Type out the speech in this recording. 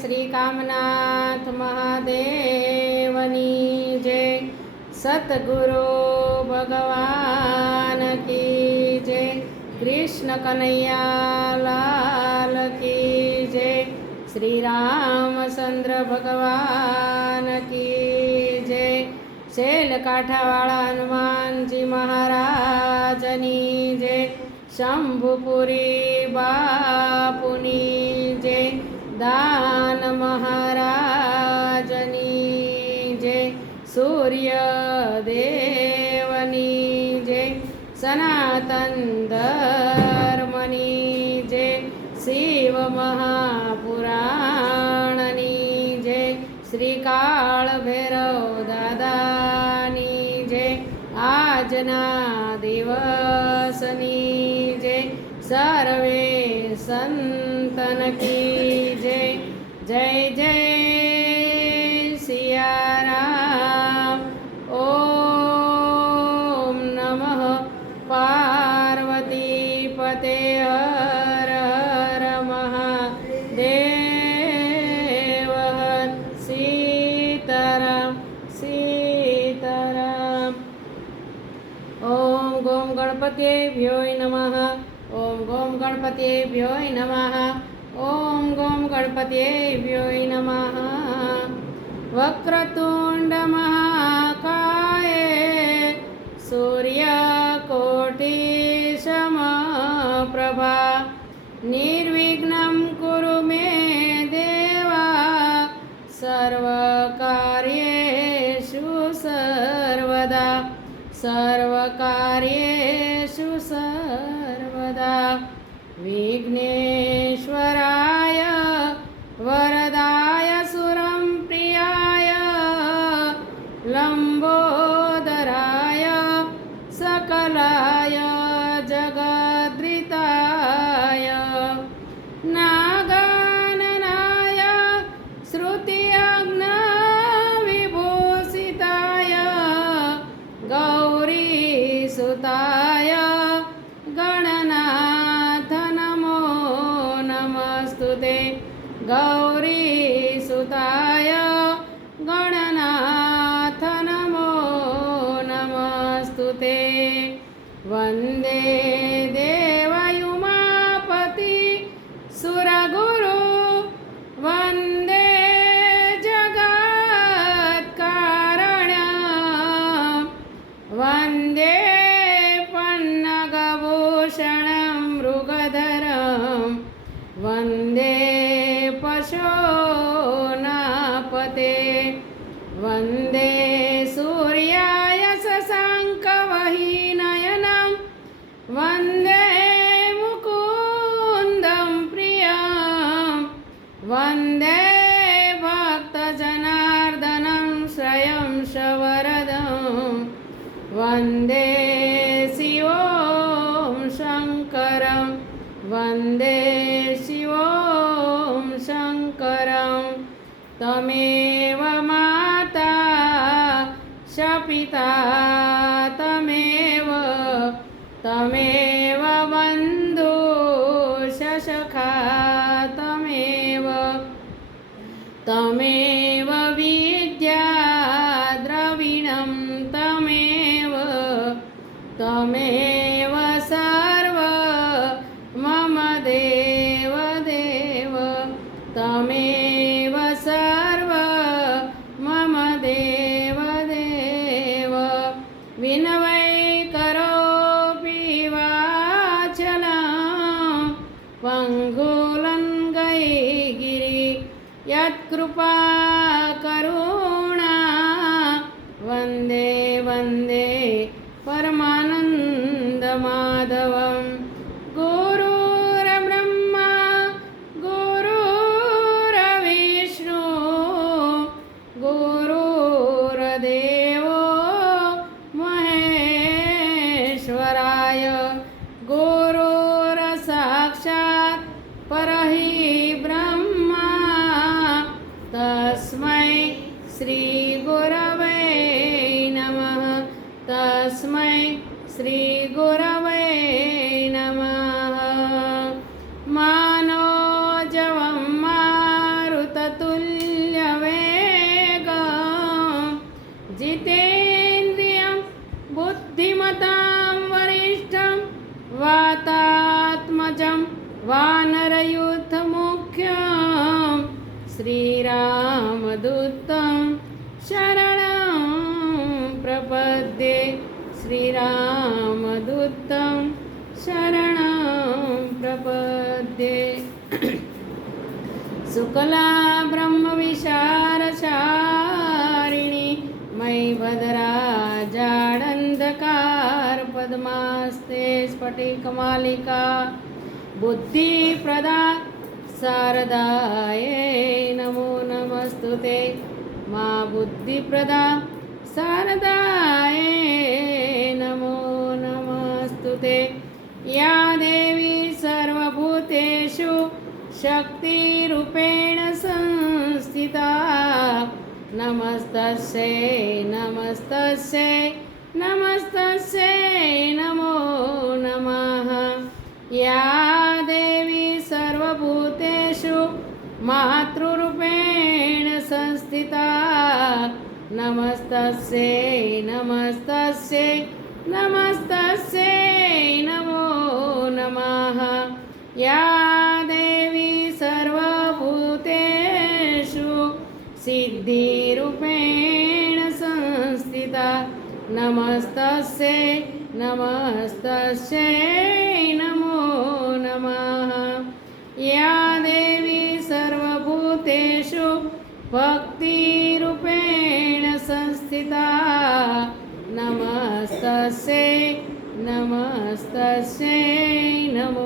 શ્રી કામનાથ મહાદેવની જય. સતગુરુ ભગવાન કી જય. કૃષ્ણ કનૈયા લાલ કી જય. શ્રી રામચંદ્ર ભગવાન કી જય. શૈલ કાંઠાવાળા હનુમાનજી મહારાજની જય. શંભુપુરી બાપુની જય. દાન મહારાજની જય. સૂર્યદેવની જય. સનાતન ધર્મની જય. શિવ મહાપુરાણની જય. શ્રી કાળ ભૈરવ દાદાની જય. આજના દિવસની જય. સર્વે સંતન કી જય. જય જય સિયારામ. ઓમ નમઃ પાર્વતી પતે. હર હર મહાદેવ. સીતારામ સીતારામ. ઓમ ગોમ ગણપતિભ્યોય નમઃ. ઓમ ગોમ ગણપતિભ્યોય નમઃ. ઓમ ગોમ ગણપતિભ્યોય નમઃ. વક્રતુંડ મહાકાય સૂર્યકોટી સમપ્રભા. નિર્વિઘ્नं કુરુ મે દેવા. સર્વકાર્યેષુ સર્વદા. સર્વકાર્યેષુ સર્વદા. વિઘ્નેશ્વરાય વરદાય સુરં પ્રિયાય. લંબોદરાય સકલાય જગદ્રિતાય. નાગાનનાય શ્રુતિયજ્ઞવિભૂષિતાય. ગૌરીસુતાય ગણનાથ નમો નમસ્તુતે. ગૌરીસુતાય ગણનાથ નમો નમસ્તુતે. વંદે દેવયુમાપતિ સુરગુરુ. વંદે જગત્કારણ્યં. વંદે પન્નગભૂષણં મૃગધરં. વંદે પશોનાપતે. વંદે સૂર્યાય શશાંકવહિનયનં. વંદે મુકુંદં પ્રિયં. વંદે ભક્તજનાર્દनं શ્રયં શવરદં. વંદે શિવોં શંકરં. વંદે શિવોં શંકરં. તમેવ માતા શ પિતા. તમેવ બંધુઃ શ સખા. તમેવ વિદ્યા દ્રવિણં. તમેવ સર્વ મમ દેવ દેવ. તમેવ સર્વ મમ દેવ દેવ. વિનવૈ કરોપી વાચલં. પંગુલંગૈર્ગિરિ યત્કૃપા કરુણા. વંદે વંદે પરમાનંદ માધવં. ગુરુર્બ્રહ્મા ગુરુર્વિષ્ણુ ગુરુર્દેવો મહેશ્વરાય. ગુરુર્સાક્ષાत् પરબ્રહ્મા. તસ્मै શ્રી ગુરવે નમઃ. તસ્मै શ્રી ગુરવે श्रीरामदूतं शरणं प्रपद्ये श्रीरामदूतं शरणं प्रपद्ये शुक्ला ब्रह्मविशारचारिणी मयीभद्रा जाडन्धकारपद्मास्ते स्फटिकमालिका बुद्धिप्रदा शारदायै नमो नमस्तुते मा बुद्धिप्रदा शारदायै नमो नमस्तुते या देवी सर्वभूतेषु शक्तिरूपेण संस्थिता नमस्तस्यै नमस्तस्यै नमस्तस्यै नमो नमः या देवी सर्वभूतेषु मातृरूपेण संस्थिता नमस्तस्यै नमस्तस्यै नमस्तस्यै नमो नमः या देवी सर्वभूतेषु सिद्धिरूपेण संस्थिता नमस्तस्यै नमस्तस्यै नमो नमः या देवी सर्वभूतेषु भक्तिरूपेण संस्थिता नमस्तस्यै नमस्तस्यै नमो